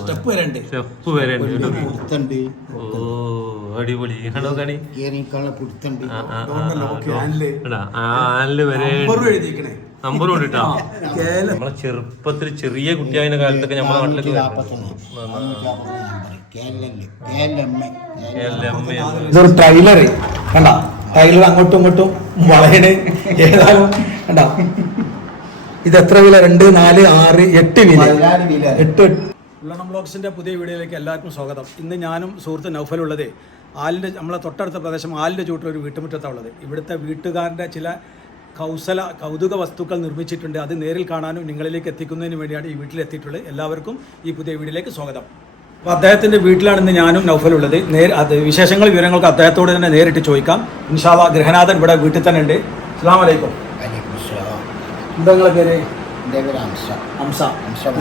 Step വരണ്ട്. Step. പുടുത്തുണ്ട് ഓ അടിപൊളി. Hello കണി. പുടുത്തുണ്ട് വരെ എഴുതിക്കണേ നമ്പർ കൊണ്ടിട്ടാ നമ്മളെ ചെറുപ്പത്തിൽ ചെറിയ കുട്ടിയായ കാലത്തൊക്കെ നമ്മളെ നാട്ടിലൊക്കെ ഇതൊരു ട്രailer കണ്ട? ട്രൈലർ അങ്ങോട്ടും ഇങ്ങോട്ടും വളയണ്. ഏതായാലും കണ്ട? ഇത് എത്ര വില? രണ്ട് നാല് ആറ് എട്ട് വില. എട്ട്. ഉള്ളണം ബ്ലോഗ്സിന്റെ പുതിയ വീഡിയോയിലേക്ക് എല്ലാവർക്കും സ്വാഗതം. ഇന്ന് ഞാനും സുഹൃത്ത് നൗഫൽ ഉള്ളത് ആലിന്റെ നമ്മളെ തൊട്ടടുത്ത പ്രദേശം ആലിന്റെ ചൂട്ടിൽ ഒരു വീട്ടുമുറ്റത്താണ് ഉള്ളത് ഇവിടുത്തെ വീട്ടുകാരന്റെ ചില കൗശല കൗതുക വസ്തുക്കൾ നിർമ്മിച്ചിട്ടുണ്ട്. അത് നേരിൽ കാണാനും നിങ്ങളിലേക്ക് എത്തിക്കുന്നതിന് വേണ്ടിയാണ് ഈ വീട്ടിലെത്തിയിട്ടുള്ളത്. എല്ലാവർക്കും ഈ പുതിയ വീഡിയോയിലേക്ക് സ്വാഗതം. അപ്പോൾ അദ്ദേഹത്തിന്റെ വീട്ടിലാണ് ഇന്ന് ഞാനും നൗഫലുള്ളത്. നേർ അത് വിശേഷങ്ങൾ വിവരങ്ങൾക്ക് അദ്ദേഹത്തോട് തന്നെ നേരിട്ട് ചോദിക്കാം. ഇൻഷാല്ല ഗൃഹനാഥൻ ഇവിടെ വീട്ടിൽ തന്നെ ഉണ്ട്. അസ്സാം വലൈക്കും എന്താ നിങ്ങളെ പേര്? ഹംസ.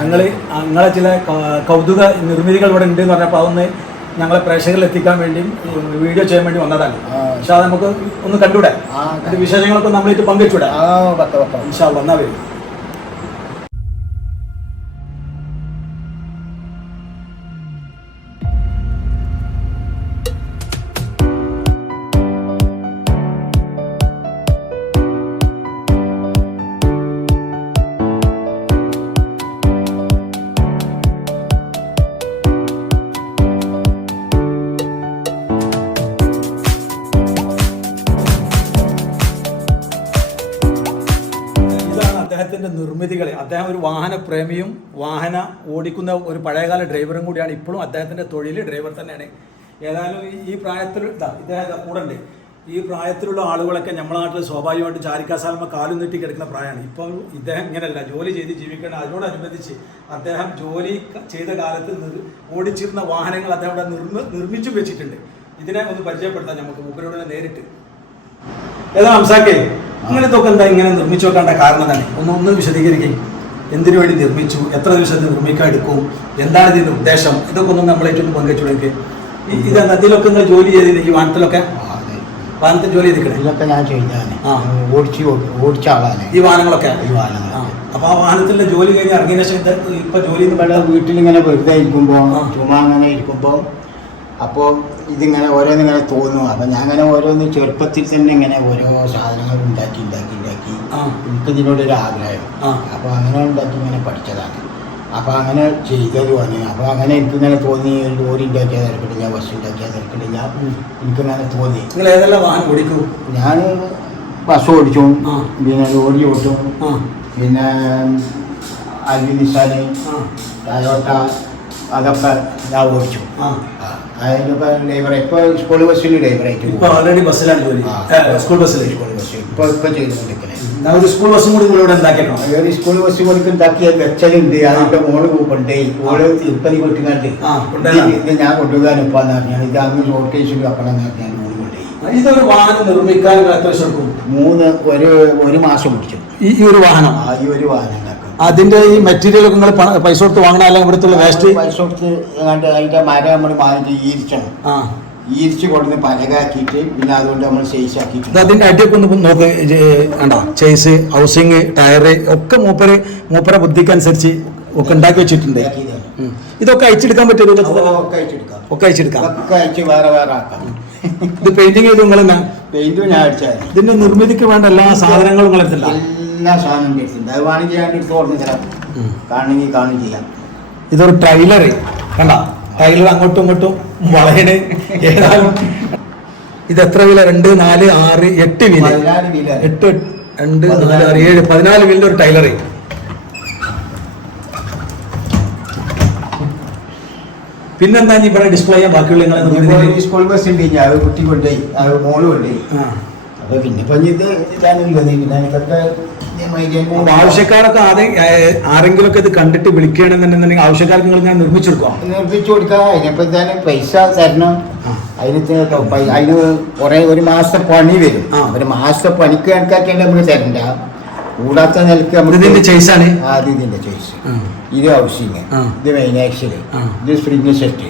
ഞങ്ങൾ ഞങ്ങളെ ചില കൗതുക നിർമ്മിതികൾ ഇവിടെ ഉണ്ട് എന്ന് പറഞ്ഞപ്പോൾ അതൊന്ന് ഞങ്ങളെ പ്രേക്ഷകരിൽ എത്തിക്കാൻ വേണ്ടി വീഡിയോ ചെയ്യാൻ വേണ്ടി വന്നതാണ്. പക്ഷെ അത് നമുക്ക് ഒന്ന് കണ്ടുവിടാം വിശേഷങ്ങളൊക്കെ നമ്മളായിട്ട് പങ്കുവെച്ചുവിടാം ഇൻഷാ വന്നാൽ വരും? അദ്ദേഹം ഒരു വാഹന പ്രേമിയും വാഹന ഓടിക്കുന്ന ഒരു പഴയകാല ഡ്രൈവറും കൂടിയാണ്. ഇപ്പോഴും അദ്ദേഹത്തിന്റെ തൊഴിൽ ഡ്രൈവർ തന്നെയാണ്. ഏതായാലും ഈ- പ്രായത്തിൽ ഇദ്ദേഹം കൂടെ ഉണ്ട്. ഈ പ്രായത്തിലുള്ള ആളുകളൊക്കെ നമ്മളെ നാട്ടിൽ സ്വാഭാവികമായിട്ട് ചാരിക്കാസാലമ കാലും നീട്ടി കിടക്കുന്ന പ്രായമാണ്. ഇപ്പോൾ ഇദ്ദേഹം ഇങ്ങനെയല്ല ജോലി ചെയ്ത് ജീവിക്കേണ്ട അതിനോടനുബന്ധിച്ച് അദ്ദേഹം ജോലി ചെയ്ത കാലത്ത് ഓടിച്ചിരുന്ന വാഹനങ്ങൾ അദ്ദേഹം അവിടെ നിർമ്മ നിർമ്മിച്ചു വെച്ചിട്ടുണ്ട്. ഇതിനെ ഒന്ന് പരിചയപ്പെടുത്താം നമുക്ക് മൂപ്പരോട് നേരിട്ട്. ഏതാ ഹംസാക്കേ ഒക്കെ എന്താ ഇങ്ങനെ നിർമ്മിച്ചു വെക്കേണ്ട കാരണം തന്നെ ഒന്ന് ഒന്ന് എന്തിനു വേണ്ടി നിർമ്മിച്ചു? എത്ര ദിവസത്തിൽ നിർമ്മിക്കാൻ എടുക്കും? എന്താണ് ഇതിന്റെ ഉദ്ദേശം? ഇതൊക്കെ ഒന്ന് നമ്മളേറ്റൊന്ന് പങ്കുവെച്ചുകൊടുക്കെ ഇത് നദിയിലൊക്കെ നിങ്ങൾ ജോലി ചെയ്തില്ല? ഈ വാനത്തിലൊക്കെ? വാനത്തിൽ ജോലി ചെയ്തിക്കണേ ഇതൊക്കെ ഞാൻ ചെയ്താണ് ആ. ഓടിച്ച് ഓടിച്ച ആളാണ്. ഈ വാഹനങ്ങളൊക്കെ ഈ വാഹനങ്ങൾ. അപ്പോൾ അപ്പൊ ആ വാഹനത്തിന്റെ ജോലി കഴിഞ്ഞ് ഇറങ്ങിയ ശേഷം ഇത് ഇപ്പൊ ജോലി ഇവിടെ വീട്ടിലിങ്ങനെ വെറുതെ ഇരിക്കുമ്പോൾ ആ. ചുമ്മാ അങ്ങനെ ഇരിക്കുമ്പോൾ അപ്പോൾ ഇതിങ്ങനെ ഓരോന്നിങ്ങനെ തോന്നും അപ്പം ഞാൻ അങ്ങനെ ഓരോന്ന് ചെറുപ്പത്തിൽ തന്നെ ഇങ്ങനെ ഓരോ സാധനങ്ങൾ ഉണ്ടാക്കി ഉണ്ടാക്കി ഉണ്ടാക്കി. ആ. എനിക്ക് ഇതിനോടൊരു ആഗ്രഹം. അപ്പോൾ അങ്ങനെ ഉണ്ടാക്കി ഇങ്ങനെ പഠിച്ചതാണ്. അപ്പോൾ അങ്ങനെ ചെയ്തതുമാണ് അപ്പോൾ അങ്ങനെ എനിക്കിങ്ങനെ തോന്നി ഒരു ലോറി ഉണ്ടാക്കിയാൽ തിരക്കിടില്ല ബസ് ഉണ്ടാക്കിയാൽ തിരക്കിടില്ല എനിക്കിങ്ങനെ തോന്നി. നിങ്ങൾ ഏതെല്ലാം വാഹനം ഓടിക്കും? ഞാൻ ബസ് ഓടിച്ചു. പിന്നെ ലോറി ഓടിച്ചു ആ. പിന്നെ അൽവി നിസാന് ആ. ടയോട്ട അതൊക്കെ ഞാൻ ഓടിച്ചു. ആ. അതിനിപ്പോൾ ഡ്രൈവർ ഇപ്പോൾ സ്കൂൾ ബസ്സിൽ ഡ്രൈവറായിട്ട് ഇപ്പൊ ഓൾറെഡി ബസ്സിലാണ് ജോലി. സ്കൂൾ ബസ്സിൽ. സ്കൂൾ ബസ് ഇപ്പോൾ ഇപ്പോൾ ചെയ്തുകൊണ്ടിരിക്കുന്നത് ഞാൻ ഒരു സ്കൂൾ ബസ്സും കൂടി ഇവിടെ ഒരു സ്കൂൾ ബസ് കൂടി ഉണ്ടാക്കിയ വെച്ചലുണ്ട്. അതിന്റെ മോൾ കൊണ്ടേ ഓൾ തിരുപ്പതി കൊട്ടുകാണ്ട് ഇത് ഞാൻ കൊണ്ടുപോകാൻ ഇപ്പാന്ന് പറഞ്ഞാൽ ഇത് അങ്ങ് ഷോർട്ട് കേസിൽ വെക്കണം മോൾ ഇതൊരു വാഹനം നിർമ്മിക്കാൻ എത്ര ശ്രമിക്കും മൂന്ന് ഒരു ഒരു മാസം പിടിച്ചു. ഈ ഒരു വാഹനം? ആ ഈ ഒരു വാഹനം അതിന്റെ ഈ മെറ്റീരിയൽ ഒക്കെ നിങ്ങൾ പൈസ കൊടുത്ത് വാങ്ങണ അല്ലെങ്കിൽ ഇവിടുത്തെ വേസ്റ്റ് പൈസ കൊടുത്ത് അതിന്റെ മരം നമ്മൾ വാങ്ങിച്ച് ഈരിച്ചാണ് ആ. ഈരിച്ച് കൊണ്ടുവന്ന് പലകാക്കിയിട്ട് പിന്നെ അതുകൊണ്ട് നമ്മൾ ആക്കിയിട്ട് അതിന്റെ അടിയൊക്കെ ഒന്ന് നോക്ക് കണ്ടോ? ചേസ് ഹൗസിങ് ടയർ ഒക്കെ മൂപ്പര് മൂപ്പര ബുദ്ധിക്ക് അനുസരിച്ച് ഒക്കെ ഉണ്ടാക്കി വെച്ചിട്ടുണ്ട്. ഇതൊക്കെ അയച്ചെടുക്കാൻ പറ്റുമോ ഒക്കെ അയച്ചെടുക്കാം ഒക്കെ അയച്ച് വേറെ വേറെ ആക്കാം. ഇത് പെയിന്റിങ് ചെയ്ത് നിങ്ങൾ പെയിന്റും ഞാൻ അടിച്ചാൽ ഇതിന്റെ നിർമ്മിതിക്ക് വേണ്ട എല്ലാ സാധനങ്ങളും നിങ്ങൾ എടുത്തില്ല എല്ലാ സാധനം എടുത്തിട്ടുണ്ട് അത് വേണമെങ്കിൽ ഞാൻ എടുത്ത് ഓർമ്മ തരാം. കാണണമെങ്കിൽ കാണും ചെയ്യാം. ഇതൊരു ട്രailer കണ്ട? ട്രailer അങ്ങോട്ടും ഇങ്ങോട്ടും വളയണ്. ഏതായാലും ഇത് എത്ര വില? രണ്ട് നാല് ആറ് എട്ട് വില. എട്ട് രണ്ട് നാല് ആറ് ഏഴ്. പതിനാല് വില്ലിന്റെ ഒരു ടൈലറി പിന്നെന്താ ഇവിടെ ഡിസ്പ്ലേ ചെയ്യാൻ ബാക്കിയുള്ള സ്കൂൾ ബസ് ഉണ്ട് കുട്ടി കൊണ്ടുപോയി. മോൾ കൊണ്ടുപോയി. അപ്പൊ പിന്നെ ഇപ്പൊ ഇത് ഇതാണല്ലോ നീ പിന്നെ ഇതൊക്കെ ആവശ്യക്കാരൊക്കെ ആദ്യം ആരെങ്കിലും ഒക്കെ ഇത് കണ്ടിട്ട് വിളിക്കുകയാണെന്നുണ്ടെങ്കിൽ ആവശ്യക്കാർക്ക് നിങ്ങൾ ഞാൻ നിർമ്മിച്ചു കൊടുക്കാം നിർമ്മിച്ചു കൊടുക്കാം. അതിനിപ്പോ തന്നെ പൈസ തരണം. അതിന് അതിന് കുറെ ഒരു മാസത്തെ പണി വരും. ആ. ഒരു മാസത്തെ പണിക്ക് കണക്കാക്കിയാൽ നമുക്ക് തരണ്ട. കൂടാത്ത നിലയ്ക്ക് ഇത് ഇതിന്റെ ആണ്? ആ, ഇതിന്റെ ചോയ്സ്. ഇത് ഹൗസിങ് ഇത് മെയിൻ. ഇത് സ്പ്രിംഗ് സെറ്റ്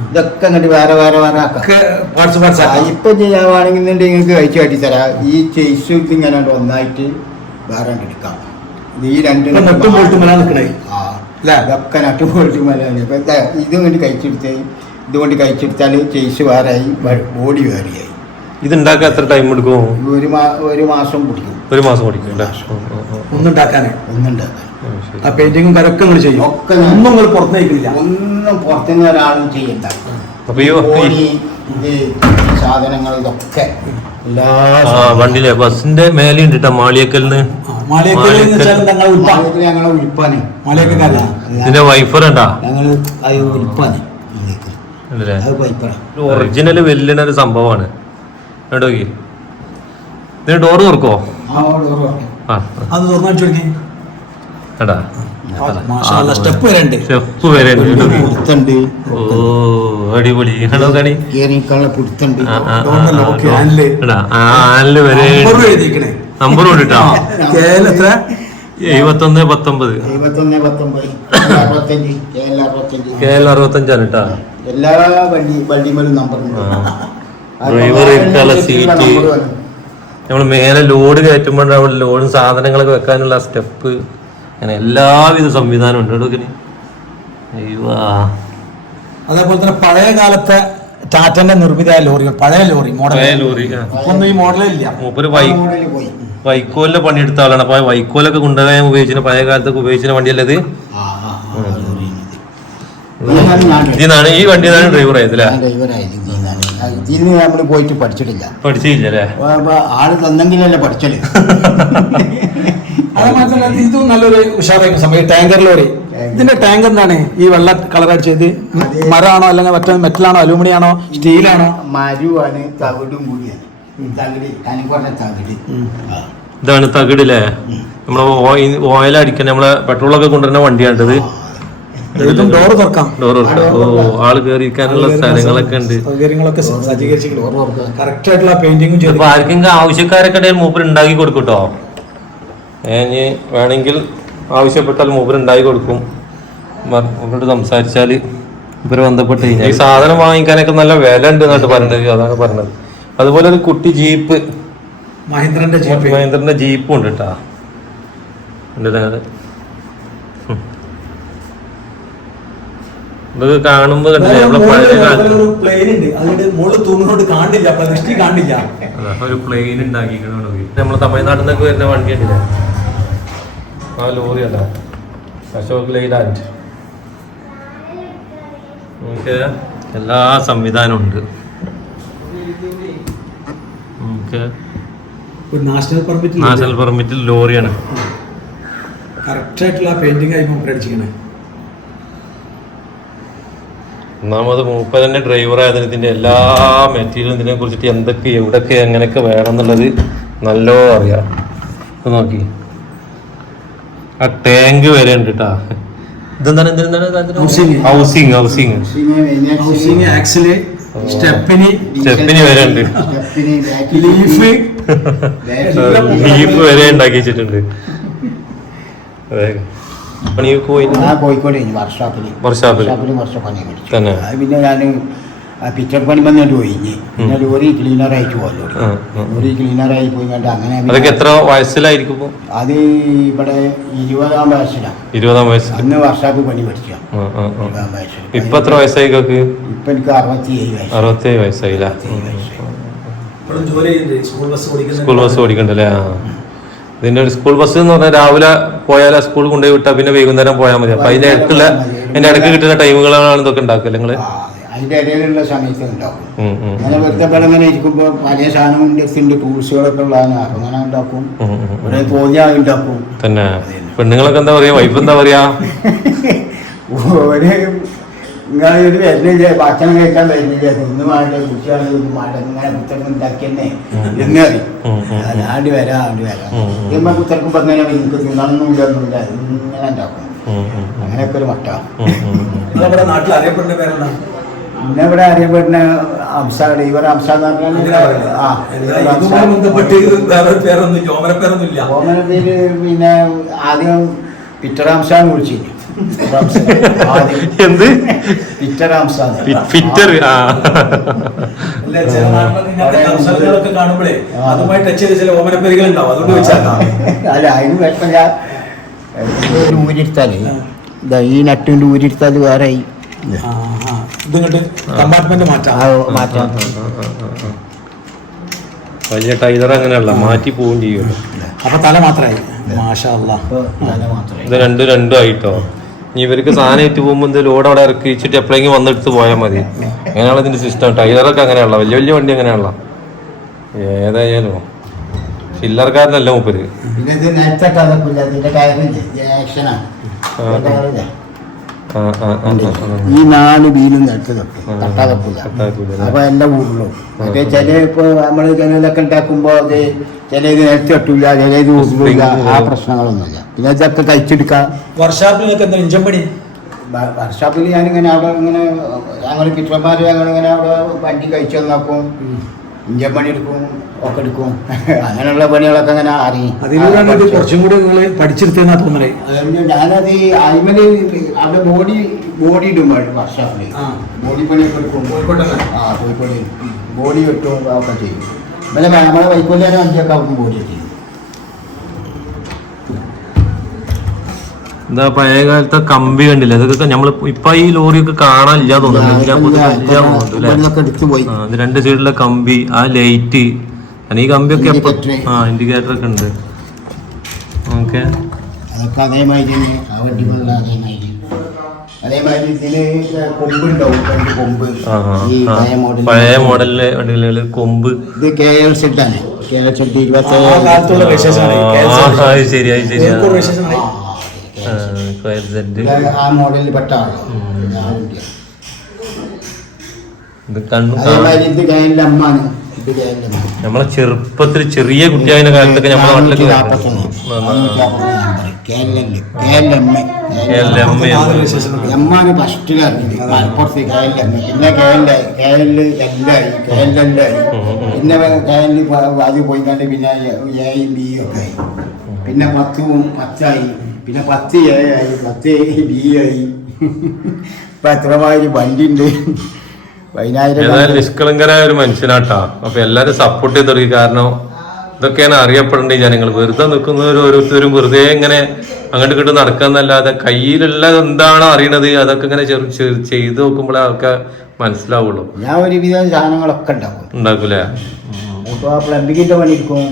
ഇതൊക്കെ അങ്ങോട്ട് വേറെ വേറെ വേറെ ആക്കാം. ഇപ്പൊ ഞാൻ വേണമെന്നുണ്ടെങ്കിൽ നിങ്ങൾക്ക് കഴിച്ചു കാട്ടി തരാം. ഈ ചേസ് ഇങ്ങനെ ഒന്നായിട്ട് വേറെ എടുക്കാം. ഈ രണ്ട് ഇതൊക്കെ നെട്ടും പോയിട്ട് മലയാണ് ഇപ്പൊ ഇതാ ഇത് കൊണ്ട് കഴിച്ചെടുത്ത് ഇതുകൊണ്ട് കഴിച്ചെടുത്താൽ ചേസ് വേറെയായി ബോഡി വേറെയായി. ഇത് ഉണ്ടാക്കാൻ എത്ര ടൈം എടുക്കും? ഒരു മാസം പിടിക്കും. ഒരു മാസം പിടിക്കും അല്ലേ? ഒന്നുണ്ടാക്കാനേ. ഒന്നുണ്ടാക്കാൻ. ആ പെയിന്റിങ്ങും കരൊക്കെ നിങ്ങൾ ചെയ്യും. ഒക്കെ ഒന്നും നിങ്ങൾ പുറത്ത് നയിക്കില്ല ഒന്നും പുറത്തുനിന്ന് ഒരാളും ചെയ്യണ്ട. അപ്പൊ ഈ ബോഡി ഇത് സാധനങ്ങൾ ഇതൊക്കെ. എല്ലാ ആ വണ്ടിയിലെ ബസിന്റെ മേലെ ഉണ്ട് കേട്ടോ മാളിയക്കലിന് മാളിയേക്കൽ ഞങ്ങൾ ഉൽപ്പാ സാധനങ്ങൾ ഞങ്ങളെ ഉൽപ്പാന് മാളിയേക്കല്ല ഇതിന്റെ വൈഫർ ഉണ്ടാ? ഞങ്ങൾ അത് ഉൽപ്പാന് ഇതിലേക്ക്. ഉണ്ടല്ലേ അത് പൈപ്പറ ഒറിജിനൽ വെല്ലിന ഒരു സംഭവമാണ്. കേട്ടോ ഇതിന് ഡോറ് തുറക്കോ ആ ആ. അത് തുറന്നു വെച്ചു കൊടുക്കി എടാ സ്റ്റെപ്പ് വരണ്ട്. സ്റ്റെപ്പ് വരെ ഉണ്ട് കേട്ടോ. പുടുത്തുണ്ട് ഓ അടിപൊളി. ഹലോ കണി. വരെ നമ്പർ കൊണ്ടിട്ടാ എഴുപത്തൊന്ന് പത്തൊമ്പത്. കെ എൽ അറുപത്തഞ്ചാണ് കേട്ടാ എല്ലാ വണ്ടി വണ്ടിമേലും നമ്പറുണ്ട് ഡ്രൈവർ ഇരിക്കാനുള്ള സീറ്റ് നമ്മൾ മേലെ ലോഡ് കയറ്റുമ്പോഴാണ് ലോഡും സാധനങ്ങളൊക്കെ വെക്കാനുള്ള സ്റ്റെപ്പ് അങ്ങനെ എല്ലാവിധ സംവിധാനം ഉണ്ട് എടുക്കണി. അയ്യോ അതേപോലെ തന്നെ പഴയ കാലത്തെ ടാറ്റന്റെ നിർമ്മിത ലോറികൾ പഴയ ലോറി മോഡൽ പഴയ ലോറി ആ. ഒന്നും ഈ മോഡലേ ഇല്ല മൂപ്പര് വൈ പോയി വൈക്കോലിന്റെ പണിയെടുത്ത ആളാണ് അപ്പൊ ആ വൈക്കോലൊക്കെ കൊണ്ടുപോകാൻ ഉപയോഗിച്ചിരുന്ന പഴയ കാലത്തൊക്കെ ഉപയോഗിച്ചിരുന്ന വണ്ടിയല്ലേ ഇത് ആ, ആ, ആ. ഇതിനാണ് ഞാൻ ഇതിന്നാണ് ഈ വണ്ടി ഡ്രൈവർ ആയതല്ലേ അല്ലേ ഡ്രൈവറായത് ഇതിനാണ്. ആ, ഇതിന് നമ്മൾ പോയിട്ട് പഠിച്ചിട്ടില്ല. പഠിച്ചില്ല അല്ലേ? അപ്പൊ- അപ്പൊ ആൾ തന്നെങ്കിലല്ലേ പഠിച്ചത് അത് മാത്രമല്ല ഇതും നല്ലൊരു ഉഷാറായി സമയം ടാങ്കർ ലോറി ഇതിന്റെ ടാങ്ക് എന്താണ്? ഈ വെള്ള കളർ അടിച്ചത് മരമാണോ അല്ലെങ്കിൽ മറ്റേ മെറ്റലാണോ അലൂമിനിയാണോ സ്റ്റീലാണോ? മരുവാണ് തവിടും കൂടിയാണ്. തകിട്. ആ. ഇതാണ് തകിടില്ലേ നമ്മളെ ഓയിൽ അടിക്കാൻ നമ്മളെ പെട്രോളൊക്കെ കൊണ്ടുവരുന്ന വണ്ടിയാണിത്. ഇതും ഡോർ തുറക്കാം. ഡോർ ഓ ആൾ കയറിയിരിക്കാനുള്ള സ്ഥലങ്ങളൊക്കെ ഉണ്ട്. സൗകര്യങ്ങളൊക്കെ സജ്ജീകരിച്ചിട്ടുണ്ട്. കറക്റ്റ് ആയിട്ടുള്ള പെയിന്റിംഗും ചെയ്തു ആർക്കെങ്കിലും ആവശ്യക്കാരൊക്കെ ഉണ്ടെങ്കിൽ മൂപ്പർ ഉണ്ടാക്കി കൊടുക്കൂട്ടോ കേട്ടോ ഏഞ്ഞ് വേണമെങ്കിൽ ആവശ്യപ്പെട്ടാൽ മൂപ്പർ ഉണ്ടാക്കി കൊടുക്കും. മൂപ്പരോട് സംസാരിച്ചാൽ ഇവർ ബന്ധപ്പെട്ട് കഴിഞ്ഞാൽ ഈ സാധനം വാങ്ങിക്കാനൊക്കെ നല്ല വില ഉണ്ട് എന്നിട്ട് പറഞ്ഞത്. അതാണ് പറഞ്ഞത്. അതുപോലെ ഒരു കുട്ടി ജീപ്പ്. മഹേന്ദ്രന്റെ ജീപ്പ്. മഹേന്ദ്രന്റെ ജീപ്പും ഉണ്ട് കേട്ടാ ഉണ്ട് ഇതൊക്കെ കാണുമ്പോ കണ്ടില്ലേ? നമ്മളെ പഴയ കാലത്ത് ഒരു പ്ലെയിൻ ഉണ്ട്. അതിന്റെ മുകളിൽ കാണില്ല. ദൃഷ്ടി കാണില്ല. ഒരു പ്ലെയിൻ ഉണ്ടാക്കിക്കണോ നമ്മളെ തമിഴ്നാട്ടിൽ നിന്നൊക്കെ വരുന്ന വണ്ടി ഉണ്ടല്ലേ ആ ലോറി അല്ല അശോക് ലൈലാൻഡ്. നമുക്ക് എല്ലാ സംവിധാനവും ഉണ്ട്. നാഷണൽ പെർമിറ്റ് നാഷണൽ പെർമിറ്റിൽ ലോറിയാണ്. കറക്റ്റ് ആയിട്ടുള്ള പെയിന്റിംഗ് ആയി അടിച്ചിരിക്കണേ. ഒന്നാമത് മൂപ്പ തന്നെ ഡ്രൈവർ ആയതിന് ഇതിന്റെ എല്ലാ മെറ്റീരിയലും ഇതിനെ കുറിച്ചിട്ട് എന്തൊക്കെ എവിടെയൊക്കെ എങ്ങനെയൊക്കെ വേണം എന്നുള്ളത് നല്ലോ അറിയാം. ഇത് നോക്കി. ആ ടാങ്ക് വരെ ഉണ്ട് കേട്ടാ ഇതെന്താണ്. ഹൗസിങ് ഹൗസിങ് ഹൗസിംഗ് ആക്സിൽ സ്റ്റെപ്പിന് സ്റ്റെപ്പിന് വരെ ഉണ്ട്. ലീഫ് വരെ ഉണ്ടാക്കി വെച്ചിട്ടുണ്ട്. പണിയൊക്കെ പോയി ഞാൻ കോഴിക്കോട് കഴിഞ്ഞു വർഷം പണി തന്നെ. അത് പിന്നെ ഞാൻ പിറ്റർ പണി വന്നിട്ട് പോയി. പിന്നെ ലോറി ക്ലീനറായിട്ട് പോകാൻ ലോറി ക്ലീനറായി പോയി കണ്ട് അങ്ങനെ അതൊക്കെ എത്ര വയസ്സിലായിരിക്കും? അത് ഇവിടെ ഇരുപതാം വയസ്സിലാണ് ഇരുപതാം വയസ്സിൽ അന്ന് വർഷാപ്പ് പണി പഠിച്ചു. ഇരുപതാം വയസ്സിൽ ഇപ്പൊ എത്ര വയസ്സായി ഇപ്പൊ എനിക്ക് അറുപത്തിയേഴ് വയസ്സ്. അറുപത്തേഴ് വയസ്സായില്ല? ചെയ്യുന്നുണ്ട്. സ്കൂൾ ബസ് സ്കൂൾ ബസ് ഓടിക്കണ്ടല്ലേ ആ. ഇതിന്റെ ഒരു സ്കൂൾ ബസ് എന്ന് പറഞ്ഞാൽ രാവിലെ പോയാൽ സ്കൂൾ കൊണ്ടുപോയി വിട്ടാൽ പിന്നെ വൈകുന്നേരം പോയാൽ മതി. അപ്പൊ അതിന്റെ ഇടയ്ക്കുള്ള അതിന്റെ ഇടയ്ക്ക് കിട്ടുന്ന ടൈമുകളാണ് ഇതൊക്കെ ഉണ്ടാക്കുക നിങ്ങൾ? അതിന്റെ ഇടയിലുള്ള സമയത്ത് ഉണ്ടാവും ഉം, ഉം, അങ്ങനെ വെറുതെ ഇങ്ങനെ ഇരിക്കുമ്പോൾ പല സാധനം എടുത്തിട്ടുണ്ട് ടൂൾസുകളൊക്കെ ഉള്ളതാണ്. അങ്ങനെ ഉണ്ടാക്കും. ഇവിടെ തോന്നിയാൽ ഉണ്ടാക്കും. തന്നെ. പെണ്ണുങ്ങളൊക്കെ എന്താ പറയാ? വൈഫ് എന്താ പറയാ? ഒരു നിങ്ങൾ ഒരു വരുന്നില്ല? ഭക്ഷണം കഴിക്കാൻ വരുന്നില്ല? ഒന്ന് ഒന്ന് മാട്ടെ ഇങ്ങനെ പുത്തരം ഉണ്ടാക്കിയെന്നെ. എന്ന് പറയും. ആണ്ട് വരാം ആണ്ട് വരാം. ഇമ്മ ഉം. പറഞ്ഞാൽ ഇങ്ങനെ നിങ്ങൾക്ക് തിന്നണമെന്നില്ല ഒന്നുമില്ല. ഇങ്ങനെ ഉണ്ടാക്കും. അങ്ങനെയൊക്കെ ഒരു മട്ട. നിങ്ങളുടെ നാട്ടിൽ അറിയപ്പെടുന്ന പേരെന്താ? പിന്നെ ഇവിടെ അറിയപ്പെടുന്ന ഇവർ അംസ എന്ന് പറഞ്ഞാൽ? ആ ഇതുമായി ബന്ധപ്പെട്ട് വേറെ പേരൊന്നും ഇല്ല ഓമന പേരൊന്നും ഇല്ല ഓമന പേര് പിന്നെ ആദ്യം പിറ്റർ വിളിച്ചിരുന്നു. എന്ത്? ഫിറ്റർ ആ. കാണുമ്പോഴേ അതുമായി ടച്ച് ചെയ്ത ചില ഓമന പേരുകൾ ഉണ്ടാവും. അതുകൊണ്ട് അല്ല അതിന് കുഴപ്പമില്ല ഈ നട്ടിന്റെ ഊരിയെടുത്താൽ വേറെ മാറ്റാം. വലിയ ടൈലർ അങ്ങനെയല്ല മാറ്റി പോവുകയും ചെയ്യുമല്ലോ അപ്പൊ തല മാത്രമായി. മാഷാ ഇത് രണ്ടും രണ്ടും ആയിട്ടോ? ഇനി ഇവർക്ക് സാധനം ഏറ്റ് പോകുമ്പോൾ എന്തെങ്കിലും ലോഡ് അവിടെ ഇറക്കി വെച്ചിട്ട് എപ്പോഴെങ്കിലും വന്നെടുത്ത് പോയാൽ മതി. അങ്ങനെയുള്ള ഇതിന്റെ സിസ്റ്റം ടൈലറൊക്കെ അങ്ങനെയുള്ള വലിയ വലിയ വണ്ടി അങ്ങനെയുള്ള ഏതായാലും ചില്ലറക്കാരനല്ല മൂപ്പര്. ഈ നാല് മീനും നേരത്തെ തട്ടും. തട്ടാ തപ്പില്ല അപ്പൊ എല്ലാം ഊരിലും മറ്റേ ചില ഇപ്പൊ നമ്മൾ ചിലതൊക്കെ ഉണ്ടാക്കുമ്പോ അത് ചിലത് നേരത്തെ തട്ടൂല ചിലത് ഊരില്ല ആ പ്രശ്നങ്ങളൊന്നുമില്ല. പിന്നെ ഇതൊക്കെ വർഷാപ്പിൽ എന്താ ഇഞ്ചൻ പണി? വർക്ക്ഷോപ്പിൽ ഞാനിങ്ങനെ അവിടെ ഇങ്ങനെ ഞങ്ങൾ പിറ്റന്മാർ ഞങ്ങളിങ്ങനെ അവിടെ വണ്ടി കഴിച്ചു നോക്കും ഇഞ്ചൻ പണി എടുക്കും ഒക്കെ എടുക്കും. അങ്ങനെയുള്ള പണികളൊക്കെ അങ്ങനെ അറിയും ഇത് കുറച്ചും കൂടി നിങ്ങൾ പഠിച്ചെടുത്തെന്നാ തോന്നണേ ഞാനത് ഈ അയിമൽ അവിടെ ബോഡി ബോഡി ഇടും വർക്ക്ഷോപ്പിൽ ബോഡി പണിയൊക്കെ എടുക്കും? ആ കോഴിക്കോട്. ബോഡി വെട്ടും ഒക്കെ ചെയ്യും. പിന്നെ നമ്മളെ വൈക്കോലിയാണ് അഞ്ചൊക്കെ ബോഡി ചെയ്യും എന്താ പഴയ കാലത്തെ കമ്പി കണ്ടില്ല? ഇതൊക്കെ നമ്മൾ ഇപ്പൊ ഈ ലോറിയൊക്കെ കാണാനില്ല തോന്നുന്നു. ഇല്ല, തോന്നുന്നു അല്ലേ? ഇതൊക്കെ പോയി. രണ്ട് സൈഡിലെ കമ്പി ആ ലൈറ്റ്. ഈ കമ്പിയൊക്കെ ആ ഇൻഡിക്കേറ്റർ ഒക്കെ ഉണ്ട്. ഓക്കെ. അതേമാതിരി പഴയ മോഡലിലെ. വണ്ടികളിൽ കൊമ്പ്. ഇത് കെ എൽ സെറ്റ് ആണ് കെ എൽ സെറ്റ് ഇരുപത്തി ആ ശരിയായി ഈ ആ, മോഡലിൽ പെട്ട ആളാണ് നമ്മളെ ചെറുപ്പത്തിൽ ചെറിയ കുട്ടിയായ കാലത്തൊക്കെ നമ്മളെ നാട്ടിലൊക്കെ മലപ്പുറത്ത് പിന്നെ എല്ലായി. പിന്നെ അത് പോയി കണ്ട് പിന്നെ എയും ബിയും ഒക്കെ ആയി. പിന്നെ പത്തും പത്തായി പിന്നെ പത്ത് എ ആയി പത്ത് ബി ആയി ഇപ്പൊ എത്രമാതിരി വണ്ടി ഉണ്ട് പതിനായിരം നിഷ്കളങ്കരായ ഒരു മനുഷ്യനാട്ടാ. അപ്പൊ എല്ലാരും സപ്പോർട്ട് ചെയ്ത് തുടങ്ങി കാരണം ഇതൊക്കെയാണ് അറിയപ്പെടേണ്ട ജനങ്ങൾ. വെറുതെ നിൽക്കുന്നവർ ഓരോരുത്തരും വെറുതെ ഇങ്ങനെ അങ്ങോട്ട് ഇങ്ങോട്ട് നടക്കാന്നല്ലാതെ കയ്യിലുള്ള എന്താണ് അറിയണത് അതൊക്കെ ഇങ്ങനെ ചെയ്ത് നോക്കുമ്പോഴേ അതൊക്കെ മനസ്സിലാവുള്ളൂ. ഞാൻ ഒരുവിധം സാധനങ്ങളൊക്കെ ഉണ്ടാക്കും. ഉണ്ടാക്കൂലേ? പ്ലംബിങ്ങിന്റെ പണി എടുക്കും.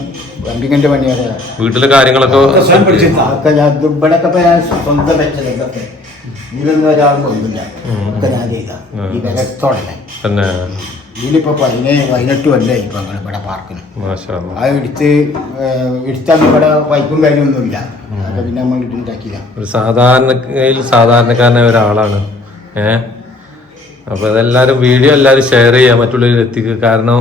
പ്ലംബിങ്ങിന്റെ പണിയാണ്. വീട്ടിലെ കാര്യങ്ങളൊക്കെ അതൊക്കെ ഞാൻ ദുബടൊക്കെ ഇപ്പൊ ഞാൻ സ്വന്തം വെച്ചതൊക്കെ ഇതിലൊന്നും ഒരാൾക്കും ഒന്നുമില്ല. ഒക്കെ ഞാൻ ചെയ്ത. ഈ വിലത്തോടെ ഇതിലിപ്പോ പതിനേഴ് പതിനെട്ട് കൊല്ലമായി ഇപ്പൊ ഞങ്ങൾ ഇവിടെ പാർക്കിന്. ആ എടുത്ത് എടുത്താൽ ഇവിടെ വൈപ്പും കാര്യമൊന്നുമില്ല. അപ്പൊ പിന്നെ നമ്മൾ ഉണ്ടാക്കിയതാണ് ഒരു സാധാരണയിൽ സാധാരണക്കാരനായ ഒരാളാണ്. ഏഹ് അപ്പൊ അതെല്ലാരും വീഡിയോ എല്ലാരും ഷെയർ ചെയ്യാം മറ്റുള്ളവരിൽ എത്തിക്കുക. കാരണം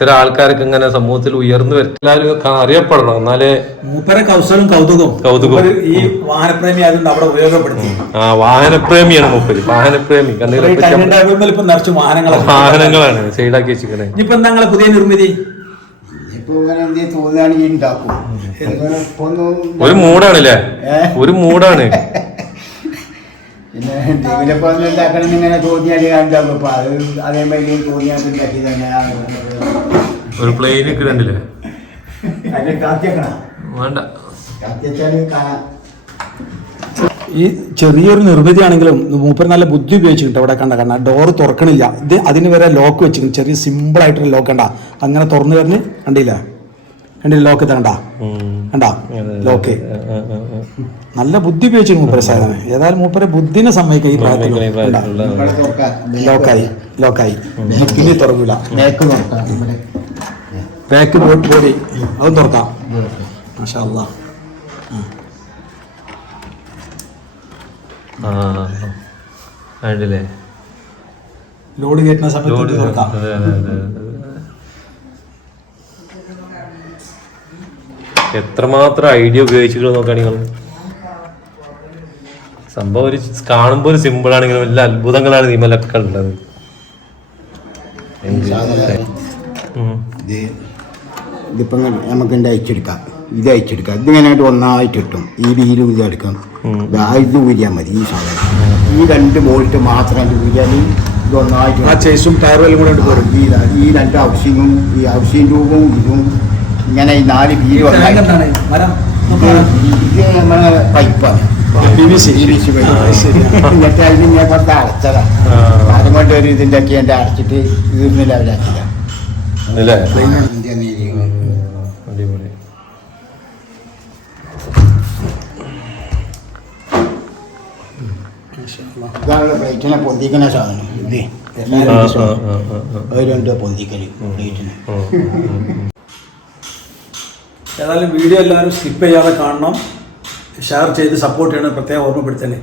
ഇത്തരം ആൾക്കാർക്ക് ഇങ്ങനെ സമൂഹത്തിൽ ഉയർന്നു വരും എല്ലാവരും അറിയപ്പെടണം. എന്നാലേ മൂപ്പരെ കൗശലും കൗതുകം കൗതുകം ഈ വാഹനപ്രേമി ആയതുകൊണ്ട് അവിടെ ഉപയോഗപ്പെടുത്തി. ആ വാഹനപ്രേമിയാണ് മൂപ്പര്. വാഹനപ്രേമി. ഇപ്പൊ നിറച്ച് വാഹനങ്ങളൊക്കെ വാഹനങ്ങളാണ്. സൈഡാക്കി വെച്ചിരിക്കണേ. ഇനിയിപ്പോ എന്താ പുതിയ നിർമ്മിതി? ഒരു മൂടാണല്ലേ? ഒരു മൂടാണ്. പിന്നെ എന്തെങ്കിലുമൊക്കെ ഒന്ന് ഉണ്ടാക്കണം ഇങ്ങനെ തോന്നിയാൽ ഉണ്ടാക്കും അപ്പൊ അത് അതേമാതിരി തോന്നിയാൽ ഉണ്ടാക്കി തന്നെ ഒരു പ്ലെയിൻ കണ്ടില്ലേ? അതിനെ കാത്തിക്കണം വേണ്ട. കാത്തിയച്ചാൽ കാണാം. ഈ ചെറിയൊരു നിർമ്മിതിയാണെങ്കിലും മൂപ്പർ നല്ല ബുദ്ധി ഉപയോഗിച്ചിട്ടുണ്ട് അവിടെ കണ്ട കണ്ട. ഡോർ തുറക്കണില്ല. ഇത് അതിന് വരെ ലോക്ക് വെച്ചിട്ടുണ്ട് ചെറിയ സിമ്പിൾ ആയിട്ടൊരു ലോക്ക് കണ്ട. അങ്ങനെ തുറന്നു വരുന്ന കണ്ടില്ല. കണ്ടില്ല ലോക്ക് കണ്ട? കണ്ടാ ലോക്ക്. നല്ല ബുദ്ധി ഉപയോഗിച്ചു മൂപ്പര സാധനം ഏതായാലും മൂപ്പരെ ബുദ്ധിനെ സമ്മതിക്കുക ഈ പ്രായത്തിൽ ലോക്കായി. ലോക്കായി പിന്നെ തുറക്കൂല. ബാക്ക് ഇവിടെ ബാക്ക് ബോട്ട് ബോഡി അതും തുറക്കാം. മാഷാ അല്ലാ ലോഡ് കയറ്റുന്ന സമയത്ത് തുറക്കാം അതെ, അതെ, അതെ, അതെ. എത്രമാത്രം ഐഡിയ ഉപയോഗിച്ചിട്ട് നോക്കുകയാണെങ്കിൽ നിങ്ങൾ സംഭവം ഒരു കാണുമ്പോൾ ഒരു സിമ്പിൾ ആണെങ്കിലും എല്ലാ അത്ഭുതങ്ങളാണ് നിയമലൊക്കെ ഉള്ളത്. ഇതിപ്പം നമുക്ക് അയച്ചെടുക്കാം. ഇത് അയച്ചെടുക്കാം. ഇതിങ്ങനെ ഒന്നായിട്ട് കിട്ടും. ഈ വീലും ഇത് എടുക്കാം. ഇത് ഊരിയാൽ മതി ഈ സാധനം. ഈ രണ്ട് ബോൾട്ട് മാത്രം ഇത് ഊരിയാൽ ഇത് ഒന്നായിട്ട് ആ ചേസും ടയറും കൂടെ ഈ രണ്ട് ഹൗസിങ്ങും ഈ ഔഷധ രൂപവും ഇതും ഇങ്ങനെ ഈ നാല് വീൽ ഇത് നമ്മളെ പൈപ്പാണ്. എന്നിട്ട് അതിന് ഞാൻ കുറച്ച് അടച്ചതാ. ആ. അതുകൊണ്ട് ഒരു ഇതിന്റെ ഒക്കെ എന്റെ അടച്ചിട്ട് തീർന്ന ലെവലാക്കിയതാ. പൊന്തിക്കണ ഇന്ത്യ നീതി ഇതാണ് പ്ലേറ്റിനെ പൊന്തിക്കുന്ന സാധനം. ഇത്. പൊന്തിക്കൽ പ്ലേറ്റിന്. ഏതായാലും വീഡിയോ എല്ലാവരും സ്കിപ്പ് ചെയ്യാതെ കാണണം. ഷെയർ ചെയ്ത് സപ്പോർട്ട് ചെയ്യണം പ്രത്യേകം ഓർമ്മപ്പെടുത്തണേ.